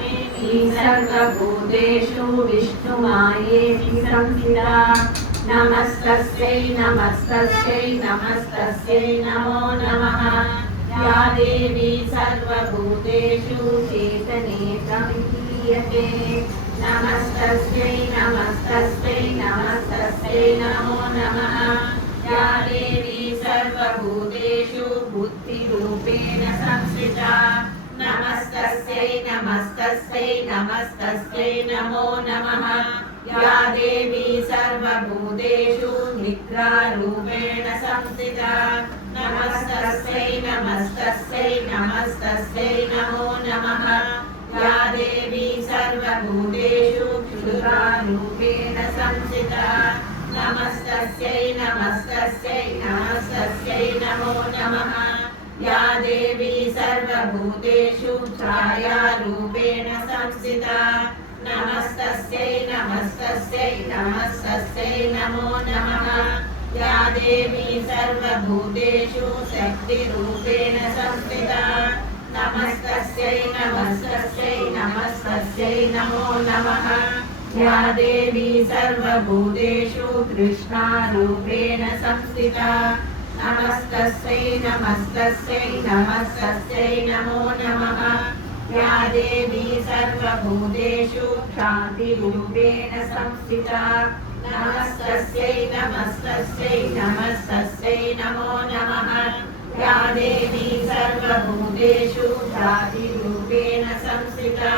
देवी सर्वभूतेषु विष्णुमायेति संस्थिता नमस्तस्यै नमस्तस्यै नमस्तस्यै नमो नमः या देवी सर्वभूतेषु चेतनेकमीयते नमस्तस्यै नमस्तस्यै नमस्तस्यै नमो नमः या देवी सर्वभूतेषु बुद्धिरूपेण संस्थिता नमस्तस्यै नमस्तस्यै नमस्तस्यै नमो नमः या देवी सर्वभूतेषु निद्रारूपेण संस्थिता नमस्तस्यै नमस्तस्यै नमस्तस्यै नमो नमः या देवी सर्वभूतेषु क्षुद्रारूपेण संस्थिता नमस्तस्यै नमस्तस्यै नमस्तस्यै नमो नमः या देवी सर्वभूतेषु छायारूपेण संस्थिता नमस्तस्यै नमस्तस्यै नमस्तस्यै नमो नमः या देवी सर्वभूतेषु शक्तिरूपेण संस्थिता नमस्तस्यै नमस्तस्यै नमस्तस्यै नमो नमः या देवी सर्वभूतेषु तृष्णारूपेण संस्थिता नमस्तस्यै नमस्तस्यै नमस्तस्यै नमो नमः या देवी सर्वभूतेषु शान्तिरूपेण संस्थिता नमस्तस्यै नमस्तस्यै नमस्तस्यै नमो नमः या देवी सर्वभूतेषु जातिरूपेण संस्थिता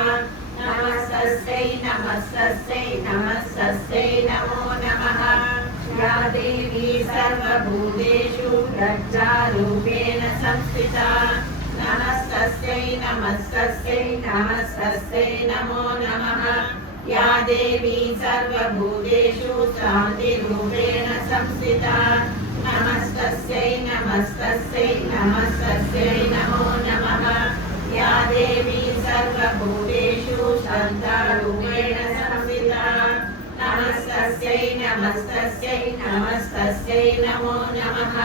नमस्तस्यै नमस्तस्यै नमस्तस्यै नमो नमः या देवी सर्वभूतेषु प्रज्ञारूपेण संस्थिता नमस्तस्यै नमस्तस्यै नमस्तस्यै नमो नमः या देवी सर्वभूतेषु शान्तिरूपेण संस्थिता नमस्तस्यै नमस्तस्यै नमस्तस्यै नमो नमः या देवी सर्वभूतेषु शान्तारूपेण संस्थिता नमस्तस्यै नमस्तस्यै नमस्तस्यै नमो नमः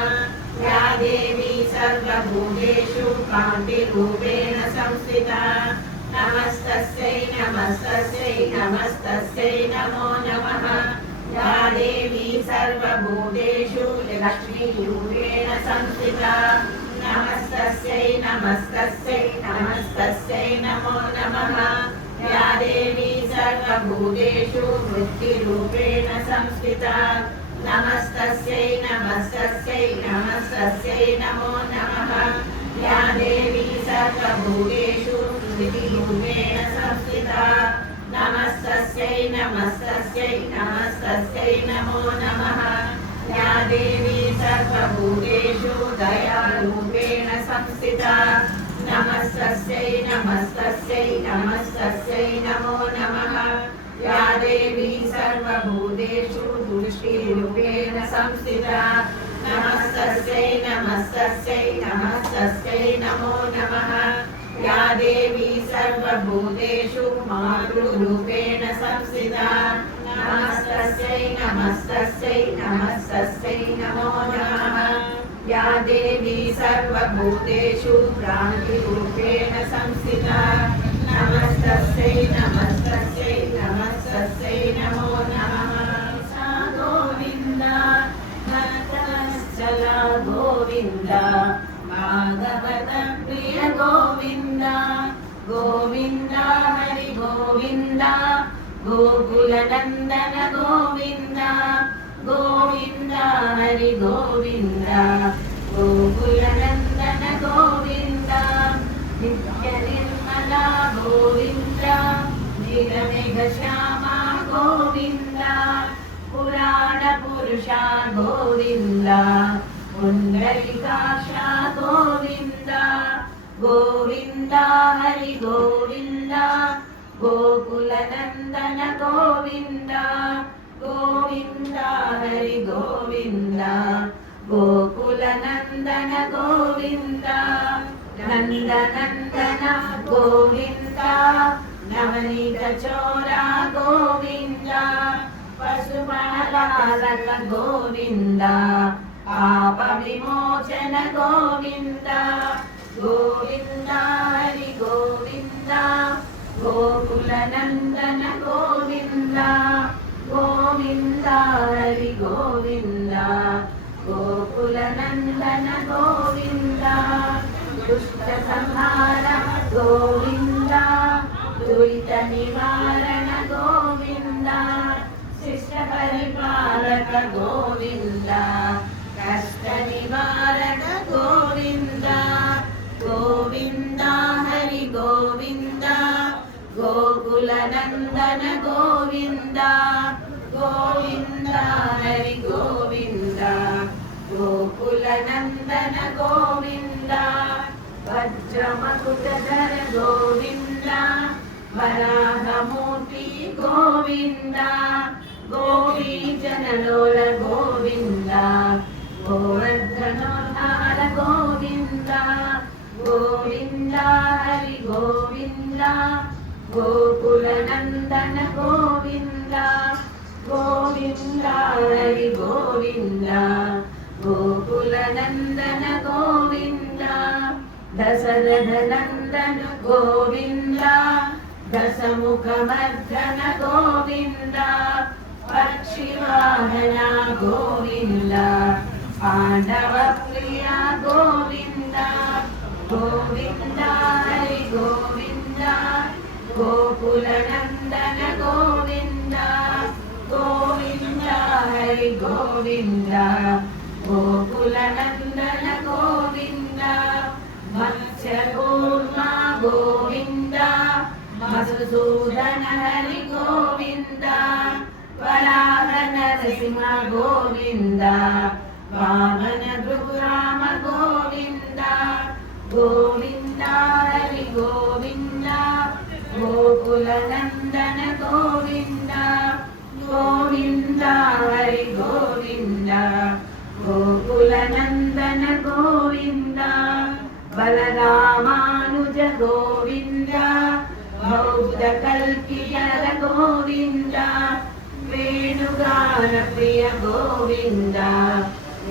या देवी सर्वभूतेषु कान्तिरूपेण संस्थिता नमस्तस्यै नमस्तस्यै नमस्तस्यै नमो नमः या देवी सर्वभूतेषु लक्ष्मीरूपेण संस्थिता नमस्तस्यै नमस्तस्यै नमस्तस्यै नमो नमः या देवी सर्वभूतेषु वृत्तिरूपेण संस्थिता नमस्तस्यै नमस्तस्यै नमस्तस्यै नमो नमः या देवी सर्वभूतेषु स्मृतिरूपेण संस्थिता नमस्तस्यै नमस्तस्यै नमस्तस्यै नमो नमः या देवी सर्वभूतेषु दयारूपेण संस्थिता नमस्तस्यै नमस्तस्यै नमस्तस्यै नमो नमः या देवी सर्वभूतेषु तुष्टिरूपेण संस्थिता नमस्तस्यै नमस्तस्यै नमस्तस्यै नमो नमः या देवी सर्वभूतेषु मातृरूपेण संस्थिता नमस्तस्यै नमस्तस्यै नमस्तस्यै नमो नमः या देवी सर्वभूतेषु क्रान्तिरूपेण संस्थिता नमस्तस्यै नमस्तस्यै नमस्तस्यै नमो नमः सा गोविन्द भक्तवत्सला गोविन्द भागवत प्रिय गोविन्द गोविन्द हरि गोविन्द गोकुलनन्दन गोविन्द गोविन्द हरि गोविन्द गोकुलनन्दन गोविन्द नित्यनिर्मला गोविन्द नीलमेघश्यामा गोविन्द पुराणपुरुषा गोविन्द पुण्डरीकाक्षा गोविन्द गोविन्द हरि गोविन्द गोकुलनन्दन गोविन्द गोविन्द हरि गोविन्द गोकुलनन्दन गोविन्द नन्दनन्दन गोविन्द नवनीतचोरा गोविन्द पशुपालक गोविन्द पापविमोचन गोविन्द गोविन्द हरि गोविन्द गोकुलनन्दन गोविन्द गोविन्द हरि गोविन्द गोकुलनन्दन गोविन्द दुष्टसंहार गोविन्द दुरितनिवारण गोविन्द शिष्टपरिपालक गोविन्द कष्टनिवारण गोविन्द गोविन्द हरि गोविन्द गोकुलनन्दन गोविन्द गोविन्द हरि गोविन्द गोकुलनन्दन गोविन्द वज्रमकुटधर गोविन्द वराहमूर्ति गोविन्द गोपीजनलोल गोविन्द गोवर्धनोद्धार गोविन्द गोविन्द हरि गोविन्द गोकुलनन्दन गोविन्द गोविन्द हरि गोविन्द गोकुलनन्दन गोविन्द दशरथनन्दन गोविन्द दशमुखमर्दन गोविन्द पक्षिवाहन गोविन्द पाण्डवप्रिया गोविन्द गोविन्द हरि गोविन्द गोकुलनन्दन गोविन्द गोविन्द हरि गोविन्द गोकुलनन्दन गोविन्द मत्स्यकूर्मा गोविन्द मधुसूदन हरि गोविन्द वराह नरसिंह गोविन्द वामन भृगुराम गोविन्द गोविन्द हरि गोविन्द गोकुलनन्दन गोविन्द गोविन्द हरि गोविन्द गोकुलनन्दन गोविन्द बलरामानुज गोविन्द बौद्धकल्कियर गोविन्द वेणुगानप्रिय गोविन्द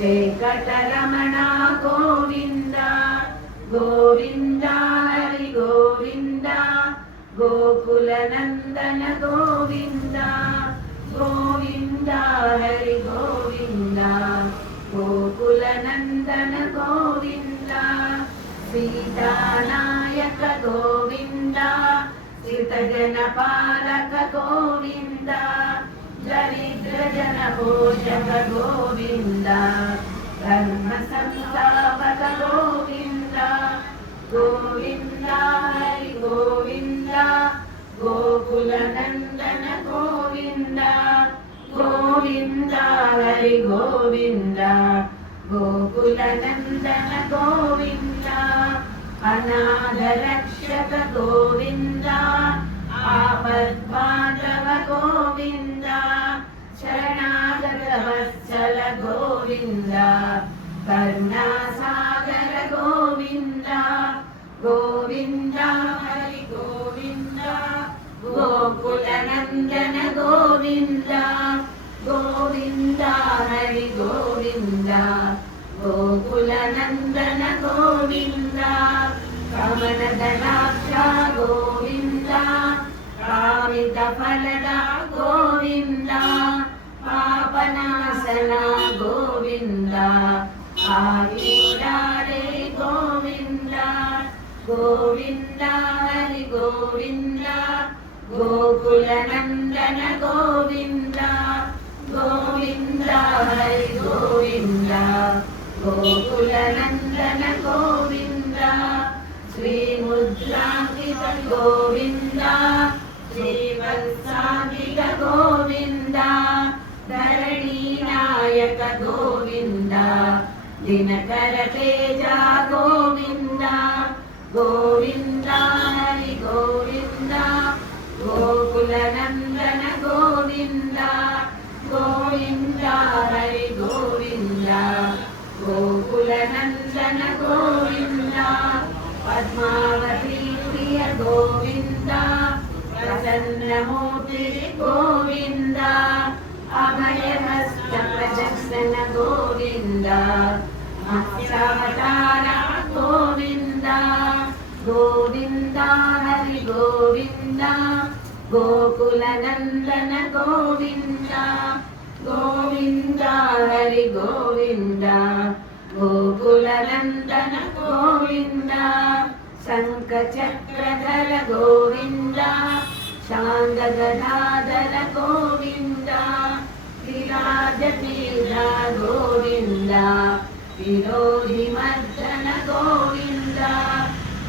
वेङ्कटरमण गोविन्द गोविन्द हरि गोविन्द गोकुलनन्दन गोविन्द गोविन्द हरि गोविन्द गोकुलनन्दन गोविन्द सीतानायक गोविन्द श्रितजनपालक गोविन्द दरिद्रजनपोषक गोविन्द धर्मसंस्थापक गोविन्द गोविन्द हरि गोविन्द गोकुलनन्दन गोविन्द गोविन्द हरि गोविन्द गोकुलनन्दन गोविन्द अनाथरक्षक गोविन्द आपद्बान्धव गोविन्द शरणागत वत्सल गोविन्द करुणासागर गोविन्द गोविन्द हरि गोविन्द गोकुलनन्दन गोविन्द गोविन्द हरि गोविन्द गोकुलनन्दन गोविन्द कमलदलाक्ष गोविन्द कामितफलदा गोविन्द पापनाशना गोविन्द आदिमुरारे गोविन्द गोविन्द हरि गोविन्द गोकुलनन्दन गोविन्द गोविन्द हरि गोविन्द गोकुलनन्दन गोविन्द श्रीमुद्राङ्कित गोविन्द श्रीवत्साङ्कित गोविन्द धरणीनायक गोविन्द दिनकर तेज गोविन्द गोविन्द हरि गोविन्द गोकुलनन्दन गोविन्द गोविन्द हरि गोविन्द गोकुलनन्दन गोविन्द पद्मावती प्रिय गोविन्द प्रसन्नमूर्ति गोविन्द अभयहस्त प्रदर्शन गोविन्द मत्स्यावतार गोविन्द गोविन्द हरि गोविन्द गोकुलनन्दन गोविन्द गोविन्द हरि गोविन्द गोकुलनन्दन गोविन्द शङ्खचक्रधर गोविन्द शान्तगदाधर गोविन्द विराजतीर्थ गोविन्द विरोधिमर्दन गोविन्द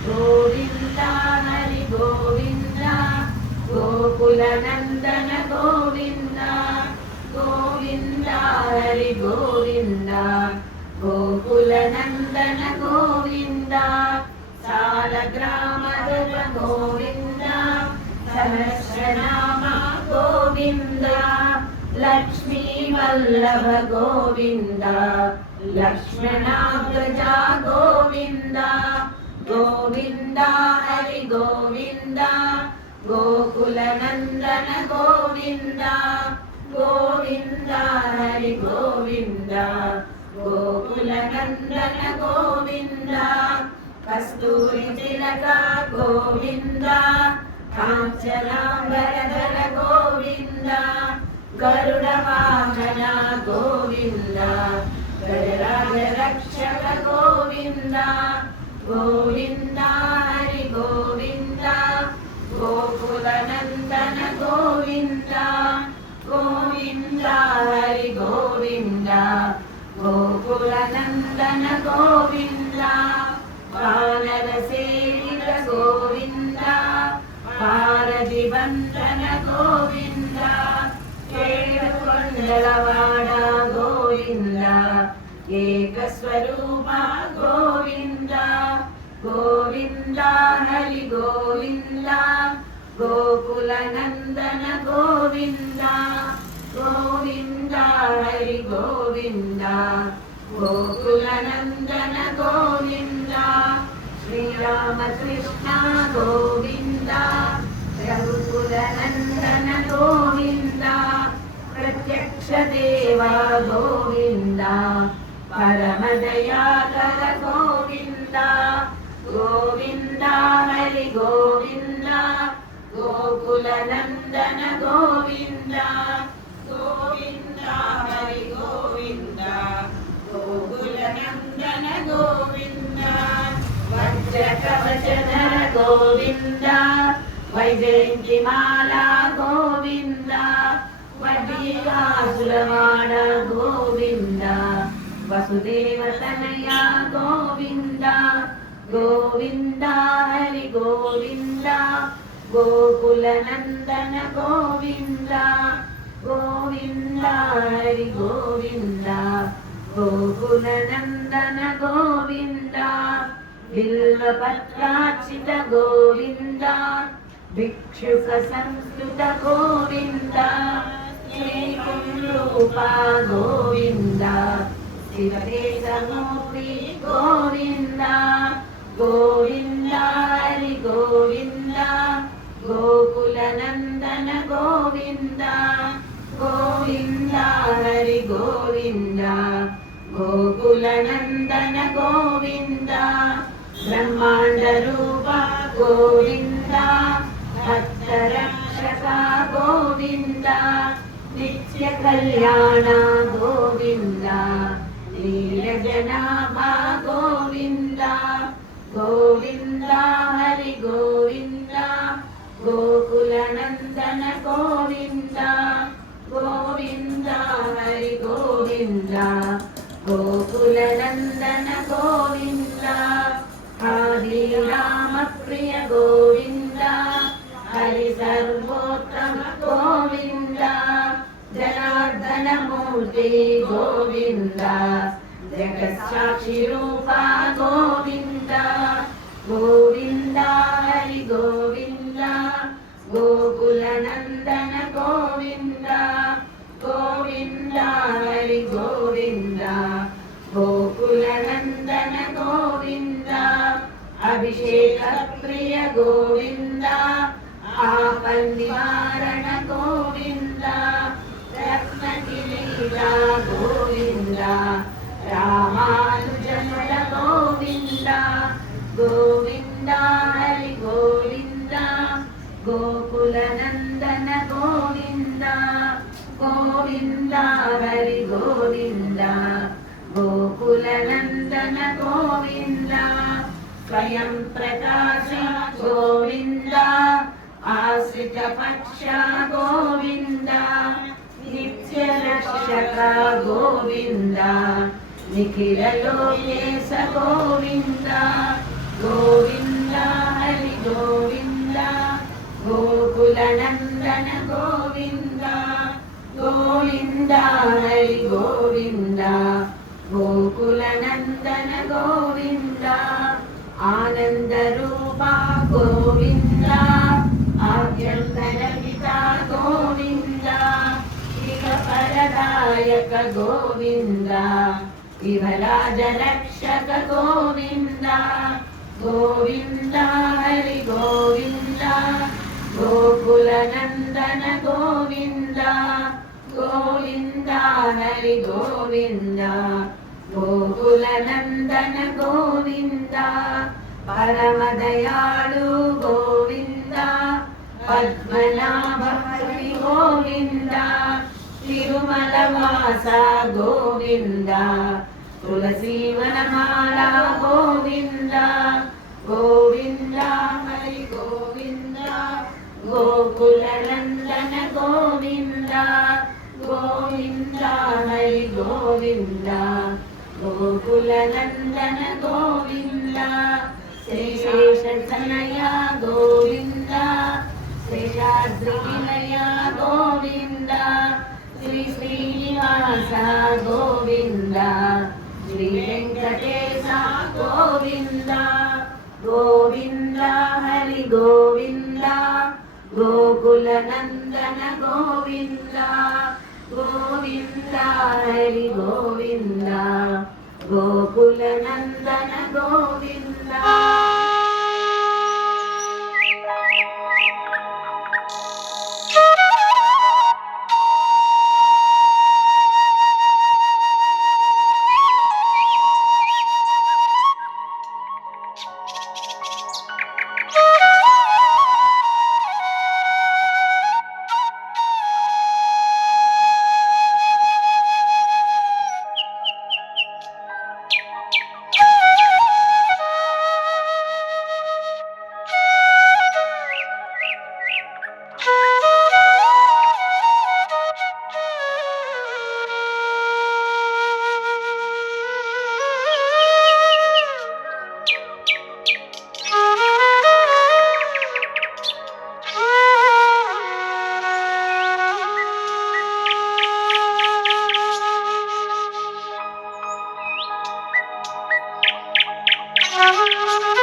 गोविन्द हरि गोविन्द गोकुलनन्दन गोविन्द गोविन्द हरि गोविन्द गोकुलनन्दन गोविन्द सालग्रामधुर गोविन्द सहस्रनाम गोविन्द लक्ष्मीवल्लभ गोविन्द लक्ष्मणाग्रजा गोविन्द गोविन्द हरि गोविन्द गोकुलनन्दन गोविन्द गोविन्द हरि गोविन्द गोकुलनन्दन गोविन्द कस्तूरि तिलक गोविन्द काञ्चनाम्बरधर गोविन्द गरुडवाहन गोविन्द गजराज रक्षक गोविन्द गोविन्द हरि गोविन्द गोकुलनन्दन गोविन्द गोविन्द हरि गोविन्द गोकुलनन्दन गोविन्द वानरसेवित गोविन्द पारदिवन्दन गोविन्द केळुकोण्डलवाड गोविन्द एकस्वरूप गोविन्द गोविन्द हरि गोविन्द गोकुलनन्दन गोविन्द गोविन्द हरि गोविन्द गोकुलनन्दन गोविन्द श्रीरामकृष्ण गोविन्द रघुकुलनन्दन गोविन्द प्रत्यक्ष देव गोविन्द परमदयाकर गोविन्द गोविन्द हरि गोविन्द गोकुलनन्दन गोविन्द गोविन्द हरि गोविन्द गोकुलनन्दन गोविन्द वज्रकवचधर गोविन्द वैजयन्तिमाला गोविन्द वड्डीकासुरवाड गोविन्द वसुदेवतनया गोविन्द गोविन्द हरि गोविन्द गोकुलनन्दन गोविन्द गोविन्द हरि गोविन्द गोकुलनन्दन गोविन्द बिल्वपत्रार्चित गोविन्द भिक्षुक संस्तुत गोविन्द श्रीकुंरूप गोविन्द शिवदेशमूर्ति गोविन्द गोविन्द हरि गोविन्द गोकुलनन्दन गोविन्द गोविन्द हरि गोविन्द गोकुलनन्दन गोविन्द ब्रह्माण्डरूप गोविन्द भक्तरक्षक गोविन्द नित्यकल्याण गोविन्द नीलजनाभ गोविन्द गोविन्द हरि गोविन्द गोकुलनन्दन गोविन्द गोविन्द हरि गोविन्द गोकुलनन्दन गोविन्द आदिरामप्रिय गोविन्द हरि सर्वोत्तम गोविन्द जनार्दनमूर्ति गोविन्द जगत्साक्षिरूप गोविन्द गोविन्द हरि गोविन्द गोकुलनन्दन गोविन्द गोविन्द हरि गोविन्द गोकुलनन्दन गोविन्द अभिषेक प्रिय गोविन्द आपन्निवारण गोविन्द रत्नकिरीटा गोविन्द रामानुजमुल गोविन्द गोविन्द गोकुलनन्दन गोविन्द गोविन्द हरि गोविन्द गोकुलनन्दन गोविन्द स्वयं प्रकाश गोविन्द आश्रितपक्ष गोविन्द नित्यरक्षक गोविन्द निखिललोकेश गोविन्द गोविन्द हरि गोविन्द गोकुलनन्दन गोविन्द गोविन्द हरि गोविन्द गोकुलनन्दन गोविन्द आनन्दरूपा गोविन्द आद्यन्तरहिता गोविन्द इहपरदायक गोविन्द इहराजरक्षक गोविन्द गोविन्द हरि गोविन्द गोकुलनन्दन गोविन्द गोविन्द हरि गोविन्द गोकुलनन्दन गोविन्द परमदयालु गोविन्द पद्मनाभ हरि गोविन्द तिरुमलवास गोविन्द तुलसीवनमाला गोविन्द गोविन्द हरि गोविन्द गोकुलनन्दन गोविन्द गोविन्द हरि गोविन्द गोकुलनन्दन गोविन्द श्रीशेषतनया गोविन्द शेषाद्रिनिलया गोविन्द श्री श्रीनिवास गोविन्द श्री वेङ्कटेश गोविन्द गोविन्द हरि गोविन्द गोकुलनन्दन गोविन्द गोविन्द हरि गोविन्द गोकुलनन्दन गोविन्द Thank you.